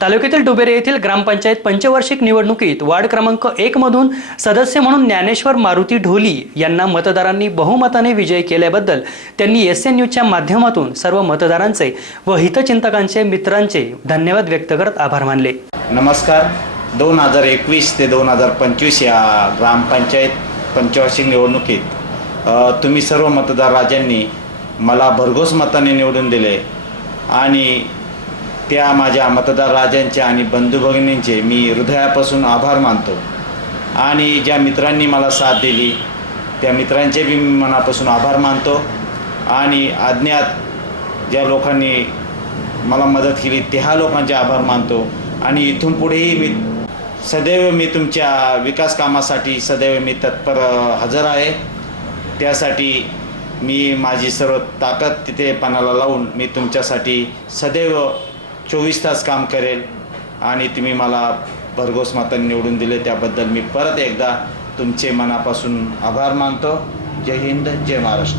तालुक्यातील डुबेरे येथील ग्रामपंचायत पंचवार्षिक निवडणुकीत वार्ड क्रमांक एक मधून सदस्य म्हणून ज्ञानेश्वर मारुती ढोली यांना मतदारांनी बहुमताने विजय केल्याबद्दल त्यांनी एस एन न्यूजच्या माध्यमातून सर्व मतदारांचे व हितचिंतकांचे मित्रांचे धन्यवाद व्यक्त करत आभार मानले. नमस्कार. दोन हजार एकवीस ते दोन हजार पंचवीस या ग्रामपंचायत पंचवार्षिक निवडणुकीत तुम्ही सर्व मतदार राजांनी मला भरघोस मताने निवडून दिले आणि त्या माझ्या मतदार राजांचे आणि बंधू भगिनींचे मी हृदयापासून आभार मानतो. आणि ज्या मित्रांनी मला साथ दिली त्या मित्रांचे बी मी मनापासून आभार मानतो. आणि अज्ञात ज्या लोकांनी मला मदत केली त्या लोकांचे आभार मानतो. आणि इथून पुढेही मी सदैव मी तुमच्या विकास कामासाठी सदैव मी तत्पर हजर आहे. त्यासाठी मी माझी सर्व ताकद तिथे पणाला लावून मी तुमच्यासाठी सदैव चोवीस तास काम करेल आणि तुम्ही मला भरघोस मातांनी निवडून दिले त्याबद्दल मी परत एकदा तुमचे मनापासून आभार मानतो. जय हिंद जय महाराष्ट्र.